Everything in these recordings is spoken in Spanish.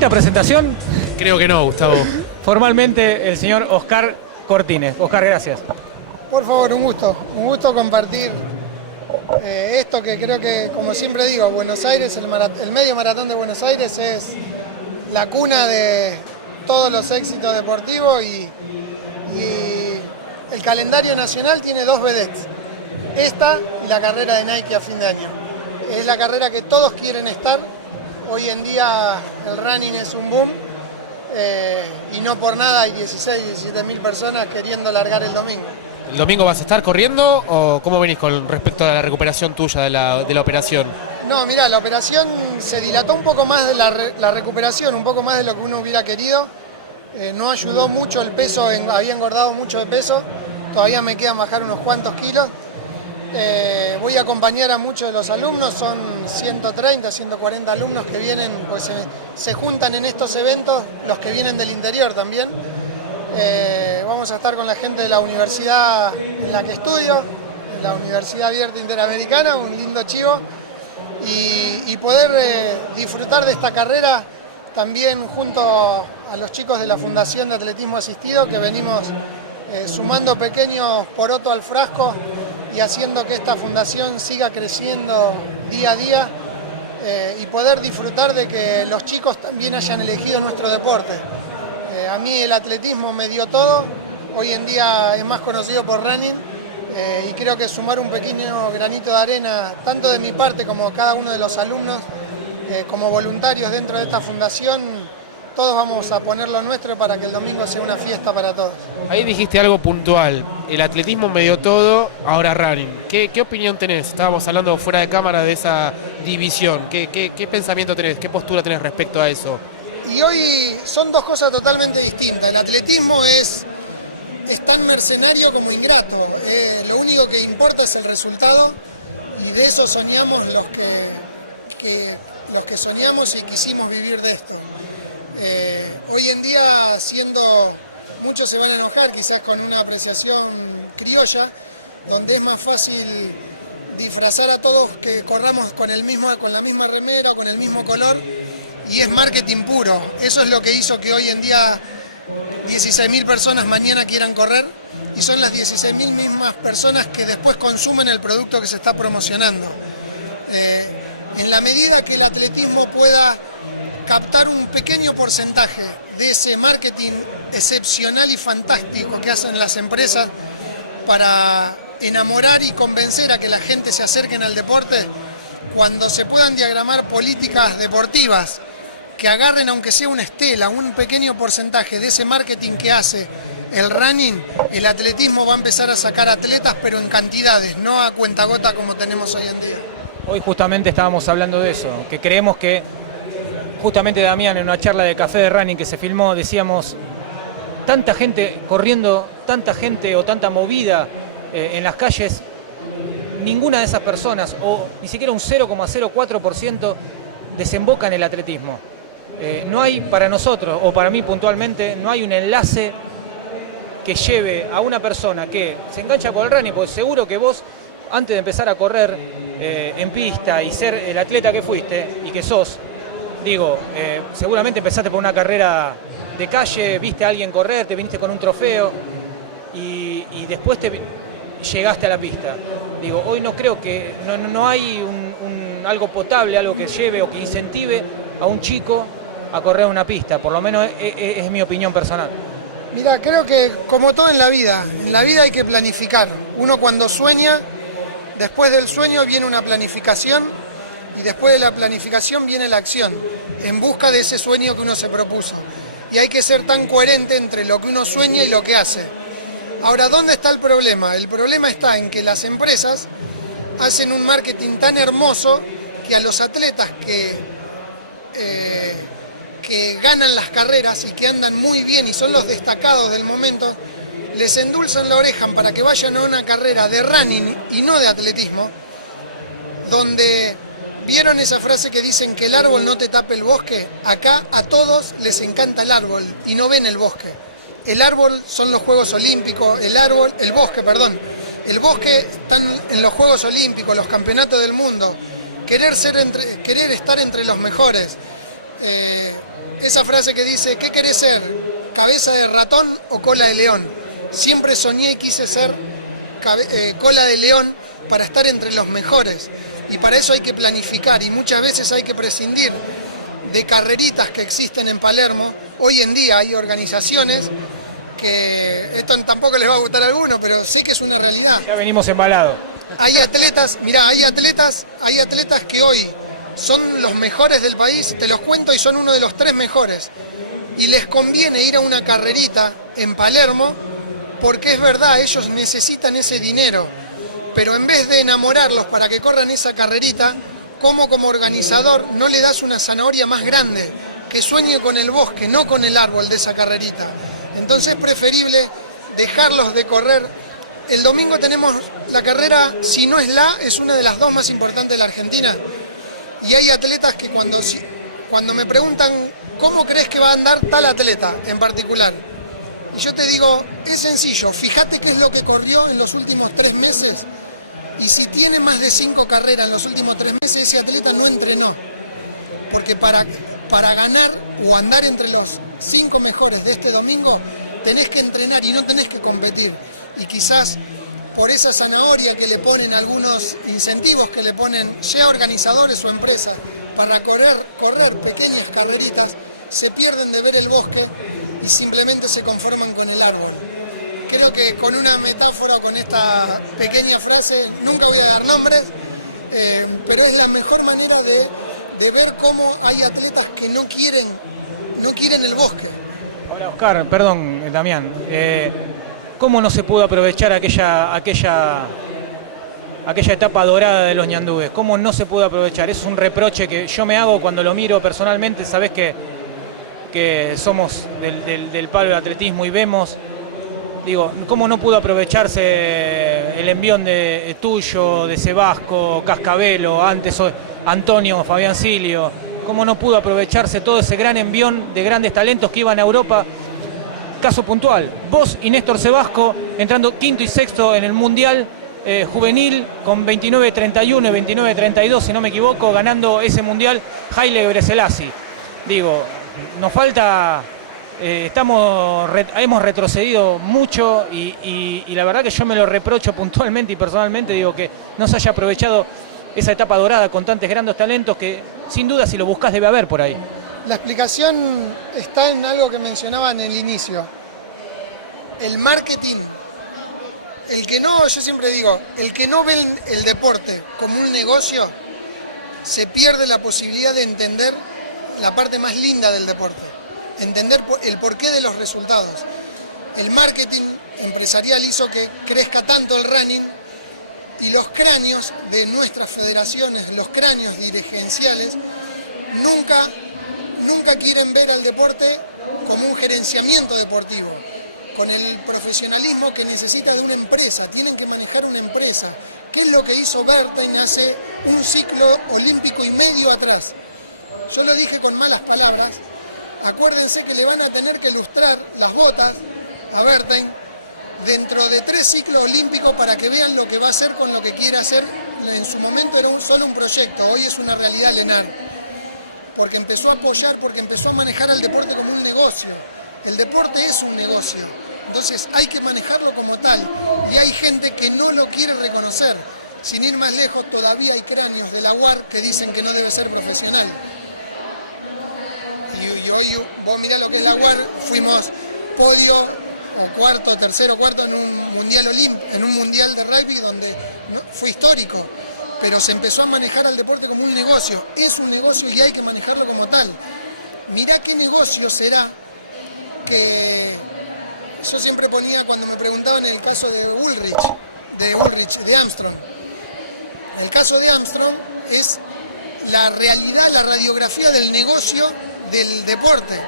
¿Necesita presentación? Creo que no, Gustavo. Formalmente, el señor Oscar Cortines. Oscar, gracias. Por favor, un gusto compartir esto que creo que, como siempre digo, Buenos Aires, el medio maratón de Buenos Aires es la cuna de todos los éxitos deportivos y el calendario nacional tiene dos vedettes, esta y la carrera de Nike a fin de año. Es la carrera que todos quieren estar. Hoy en día el running es un boom y no por nada hay 16, 17 mil personas queriendo largar el domingo. ¿El domingo vas a estar corriendo o cómo venís con respecto a la recuperación tuya de la operación? No, mirá, la operación se dilató un poco más de la recuperación, un poco más de lo que uno hubiera querido. No ayudó mucho el peso, había engordado mucho de peso, todavía me quedan bajar unos cuantos kilos. Voy a acompañar a muchos de los alumnos, son 130, 140 alumnos que vienen, pues se juntan en estos eventos, los que vienen del interior también. Vamos a estar con la gente de la universidad en la que estudio, la Universidad Abierta Interamericana, un lindo chivo, y poder disfrutar de esta carrera también junto a los chicos de la Fundación de Atletismo Asistido, que venimos sumando pequeños porotos al frasco y haciendo que esta fundación siga creciendo día a día y poder disfrutar de que los chicos también hayan elegido nuestro deporte. A mí el atletismo me dio todo, hoy en día es más conocido por running y creo que sumar un pequeño granito de arena, tanto de mi parte como cada uno de los alumnos, como voluntarios dentro de esta fundación, todos vamos a poner lo nuestro para que el domingo sea una fiesta para todos. Ahí dijiste algo puntual, el atletismo me dio todo, ahora running. ¿Qué opinión tenés? Estábamos hablando fuera de cámara de esa división. ¿Qué pensamiento tenés? ¿Qué postura tenés respecto a eso? Y hoy son dos cosas totalmente distintas. El atletismo es tan mercenario como ingrato. Lo único que importa es el resultado y de eso soñamos los que soñamos y quisimos vivir de esto. Hoy en día, muchos se van a enojar quizás con una apreciación criolla, donde es más fácil disfrazar a todos que corramos con la misma remera o con el mismo color, y es marketing puro. Eso es lo que hizo que hoy en día 16.000 personas mañana quieran correr, y son las 16.000 mismas personas que después consumen el producto que se está promocionando. En la medida que el atletismo pueda captar un pequeño porcentaje de ese marketing excepcional y fantástico que hacen las empresas para enamorar y convencer a que la gente se acerquen al deporte, cuando se puedan diagramar políticas deportivas que agarren, aunque sea una estela, un pequeño porcentaje de ese marketing que hace el running, el atletismo va a empezar a sacar atletas, pero en cantidades, no a cuentagota como tenemos hoy en día. Hoy justamente estábamos hablando de eso, que creemos que justamente Damián, en una charla de café de running que se filmó, decíamos, tanta gente corriendo, tanta gente o tanta movida en las calles, ninguna de esas personas, o ni siquiera un 0,04% desemboca en el atletismo. No hay para nosotros, o para mí puntualmente, no hay un enlace que lleve a una persona que se engancha con el running, porque seguro que vos, antes de empezar a correr en pista y ser el atleta que fuiste y que sos, seguramente empezaste por una carrera de calle, viste a alguien correr, te viniste con un trofeo y después llegaste a la pista. Hoy no creo que, no hay algo potable, algo que lleve o que incentive a un chico a correr una pista, por lo menos es mi opinión personal. Mira, creo que como todo en la vida hay que planificar. Uno cuando sueña, después del sueño viene una planificación, y después de la planificación viene la acción, en busca de ese sueño que uno se propuso. Y hay que ser tan coherente entre lo que uno sueña y lo que hace. Ahora, ¿dónde está el problema? El problema está en que las empresas hacen un marketing tan hermoso que a los atletas que ganan las carreras y que andan muy bien y son los destacados del momento, les endulzan la oreja para que vayan a una carrera de running y no de atletismo, donde... ¿Vieron esa frase que dicen que el árbol no te tape el bosque? Acá a todos les encanta el árbol y no ven el bosque. El árbol son los Juegos Olímpicos, el bosque están en los Juegos Olímpicos, los campeonatos del mundo. Querer estar entre los mejores. esa frase que dice, ¿qué querés ser? ¿Cabeza de ratón o cola de león? Siempre soñé y quise ser cola de león para estar entre los mejores. Y para eso hay que planificar y muchas veces hay que prescindir de carreritas que existen en Palermo. Hoy en día hay organizaciones que, esto tampoco les va a gustar a algunos, pero sí que es una realidad. Ya venimos embalados. Hay atletas, mirá, hay atletas que hoy son los mejores del país, te los cuento, y son uno de los 3 mejores. Y les conviene ir a una carrerita en Palermo porque es verdad, ellos necesitan ese dinero. Pero en vez de enamorarlos para que corran esa carrerita, como organizador no le das una zanahoria más grande, que sueñe con el bosque, no con el árbol de esa carrerita. Entonces es preferible dejarlos de correr. El domingo tenemos la carrera, si no es una de las 2 más importantes de la Argentina. Y hay atletas que cuando me preguntan, ¿cómo crees que va a andar tal atleta en particular? Y yo te digo, es sencillo, fíjate qué es lo que corrió en los últimos 3 meses. Y si tiene más de 5 carreras en los últimos 3 meses, ese atleta no entrenó. Porque para ganar o andar entre los 5 mejores de este domingo, tenés que entrenar y no tenés que competir. Y quizás por esa zanahoria que le ponen, algunos incentivos que le ponen, sea organizadores o empresas, para correr pequeñas carreritas, se pierden de ver el bosque y simplemente se conforman con el árbol. Creo que con una metáfora, con esta pequeña frase, nunca voy a dar nombres, pero es la mejor manera de ver cómo hay atletas que no quieren el bosque. Ahora, Oscar, perdón, Damián, ¿cómo no se pudo aprovechar aquella etapa dorada de los ñandúes? ¿Cómo no se pudo aprovechar? Eso es un reproche que yo me hago cuando lo miro personalmente. Sabés que somos del palo del atletismo y vemos, digo, ¿cómo no pudo aprovecharse el envión de tuyo, de Sebasco, Cascabelo, antes Antonio, Fabián Silio? ¿Cómo no pudo aprovecharse todo ese gran envión de grandes talentos que iban a Europa? Caso puntual, vos y Néstor Sebasco entrando 5º y 6º en el Mundial Juvenil con 29.31 y 29.32, si no me equivoco, ganando ese Mundial Haile Gebrselassie. Digo, nos falta, hemos retrocedido mucho y la verdad que yo me lo reprocho puntualmente y personalmente, digo, que no se haya aprovechado esa etapa dorada con tantos grandes talentos que sin duda si lo buscas debe haber por ahí. La explicación está en algo que mencionaba en el inicio. El marketing, yo siempre digo, el que no ve el deporte como un negocio, se pierde la posibilidad de entender la parte más linda del deporte, entender el porqué de los resultados. El marketing empresarial hizo que crezca tanto el running y los cráneos de nuestras federaciones, los cráneos dirigenciales, nunca quieren ver al deporte como un gerenciamiento deportivo, con el profesionalismo que necesita de una empresa, tienen que manejar una empresa. ¿Qué es lo que hizo Berten hace un ciclo olímpico y medio atrás? Yo lo dije con malas palabras, acuérdense que le van a tener que lustrar las botas a Berten dentro de 3 ciclos olímpicos para que vean lo que va a hacer con lo que quiere hacer. En su momento era solo un proyecto, hoy es una realidad, Lenar. Porque empezó a apoyar, porque empezó a manejar al deporte como un negocio. El deporte es un negocio, entonces hay que manejarlo como tal. Y hay gente que no lo quiere reconocer. Sin ir más lejos, todavía hay cráneos de la UAR que dicen que no debe ser profesional. Y hoy, vos mirá lo que es la UAR, fuimos podio, o tercero, cuarto en un mundial de rugby donde fue histórico. Pero se empezó a manejar al deporte como un negocio. Es un negocio y hay que manejarlo como tal. Mirá qué negocio será que yo siempre ponía cuando me preguntaban en el caso de Armstrong. El caso de Armstrong es la realidad, la radiografía del negocio del deporte.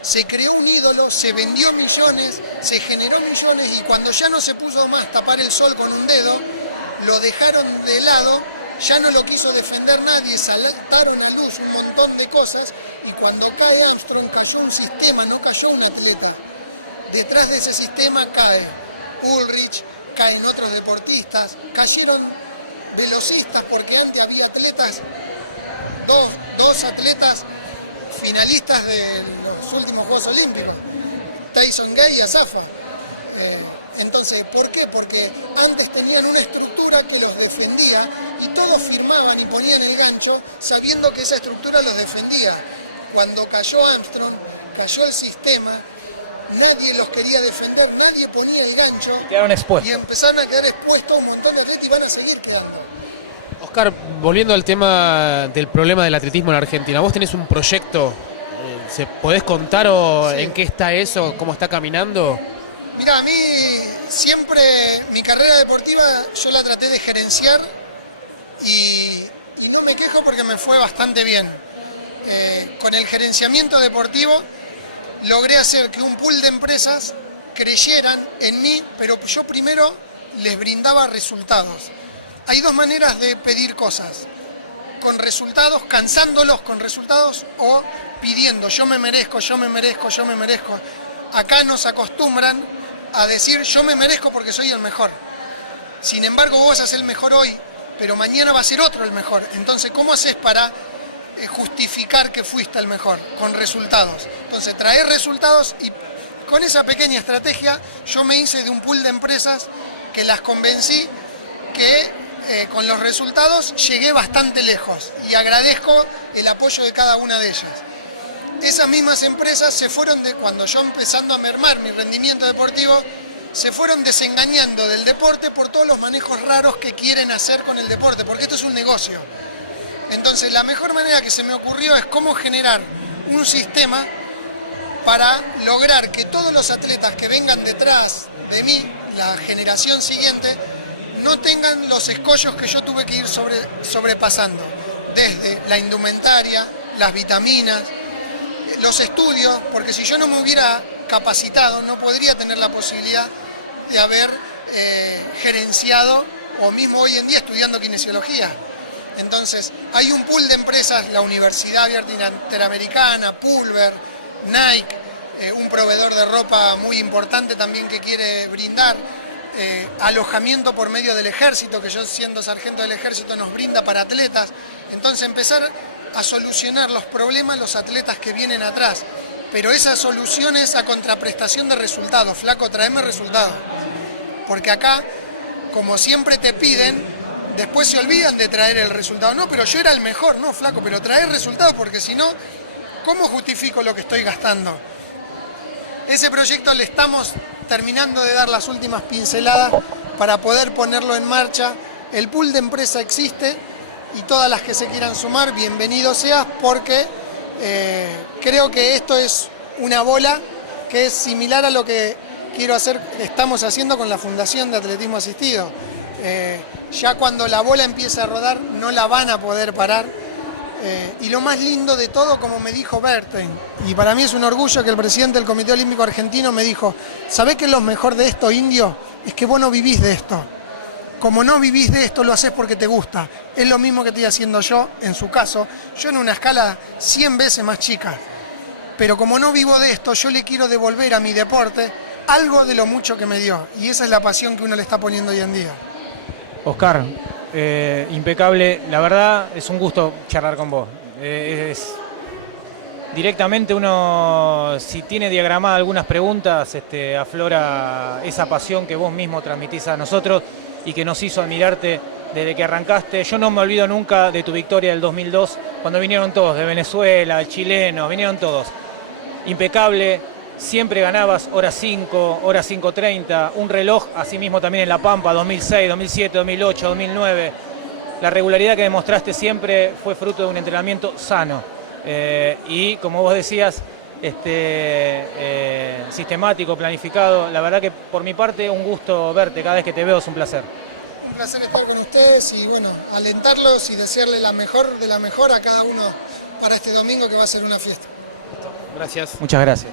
Se creó un ídolo, se vendió millones, se generó millones y cuando ya no se puso más tapar el sol con un dedo, lo dejaron de lado, ya no lo quiso defender nadie, saltaron a luz un montón de cosas y cuando cae Armstrong cayó un sistema, no cayó un atleta. Detrás de ese sistema cae Ulrich, caen otros deportistas, cayeron velocistas porque antes había atletas, dos atletas finalistas de los últimos Juegos Olímpicos, Tyson Gay y Asafa. Entonces, ¿por qué? Porque antes tenían una estructura que los defendía y todos firmaban y ponían el gancho sabiendo que esa estructura los defendía. Cuando cayó Armstrong, cayó el sistema, nadie los quería defender, nadie ponía el gancho Y quedaron expuestos. y empezaron a quedar expuestos un montón de atletas y van a seguir quedando. Oscar, volviendo al tema del problema del atletismo en Argentina, vos tenés un proyecto, ¿podés contar Sí. en qué está eso, cómo está caminando? Mira, a mí siempre mi carrera deportiva yo la traté de gerenciar y no me quejo porque me fue bastante bien. Con el gerenciamiento deportivo logré hacer que un pool de empresas creyeran en mí, pero yo primero les brindaba resultados. Hay dos maneras de pedir cosas: con resultados, cansándolos con resultados, o pidiendo yo me merezco, yo me merezco, yo me merezco. Acá nos acostumbran a decir yo me merezco porque soy el mejor. Sin embargo, vos sos el mejor hoy, pero mañana va a ser otro el mejor. Entonces, ¿cómo haces para justificar que fuiste el mejor? Con resultados. Entonces, traer resultados y con esa pequeña estrategia yo me hice de un pool de empresas que las convencí que con los resultados llegué bastante lejos y agradezco el apoyo de cada una de ellas. Esas mismas empresas se fueron, cuando yo empezando a mermar mi rendimiento deportivo, se fueron desengañando del deporte por todos los manejos raros que quieren hacer con el deporte, porque esto es un negocio. Entonces la mejor manera que se me ocurrió es cómo generar un sistema para lograr que todos los atletas que vengan detrás de mí, la generación siguiente, no tengan los escollos que yo tuve que ir sobrepasando, desde la indumentaria, las vitaminas, los estudios, porque si yo no me hubiera capacitado no podría tener la posibilidad de haber gerenciado o mismo hoy en día estudiando kinesiología. Entonces hay un pool de empresas, la Universidad Abierta Interamericana, Pulver, Nike, un proveedor de ropa muy importante también que quiere brindar, alojamiento por medio del ejército, que yo siendo sargento del ejército nos brinda para atletas. Entonces empezar a solucionar los problemas los atletas que vienen atrás, pero esa solución es a contraprestación de resultados. Flaco, traeme resultados, porque acá, como siempre te piden, después se olvidan de traer el resultado. No, pero yo era el mejor. No, flaco, pero traer resultados, porque si no, ¿cómo justifico lo que estoy gastando? Ese proyecto le estamos terminando de dar las últimas pinceladas para poder ponerlo en marcha. El pool de empresa existe y todas las que se quieran sumar, bienvenido seas, porque creo que esto es una bola que es similar a lo que estamos haciendo con la Fundación de Atletismo Asistido. Ya cuando la bola empiece a rodar no la van a poder parar. Y lo más lindo de todo, como me dijo Berten, y para mí es un orgullo que el presidente del Comité Olímpico Argentino me dijo: ¿sabés qué es lo mejor de esto, indio? Es que vos no vivís de esto. Como no vivís de esto, lo haces porque te gusta. Es lo mismo que estoy haciendo yo, en su caso, yo en una escala 100 veces más chica. Pero como no vivo de esto, yo le quiero devolver a mi deporte algo de lo mucho que me dio. Y esa es la pasión que uno le está poniendo hoy en día. Oscar, impecable. La verdad es un gusto charlar con vos. Directamente uno, si tiene diagramada algunas preguntas, aflora esa pasión que vos mismo transmitís a nosotros y que nos hizo admirarte desde que arrancaste. Yo no me olvido nunca de tu victoria del 2002, cuando vinieron todos, de Venezuela, el chileno, vinieron todos. Impecable, siempre ganabas hora 5, hora 5:30, un reloj, así mismo también en La Pampa, 2006, 2007, 2008, 2009. La regularidad que demostraste siempre fue fruto de un entrenamiento sano. Y como vos decías, sistemático, planificado. La verdad que por mi parte un gusto verte, cada vez que te veo es un placer. Un placer estar con ustedes y bueno, alentarlos y desearle la mejor de la mejor a cada uno para este domingo, que va a ser una fiesta. Gracias. Muchas gracias.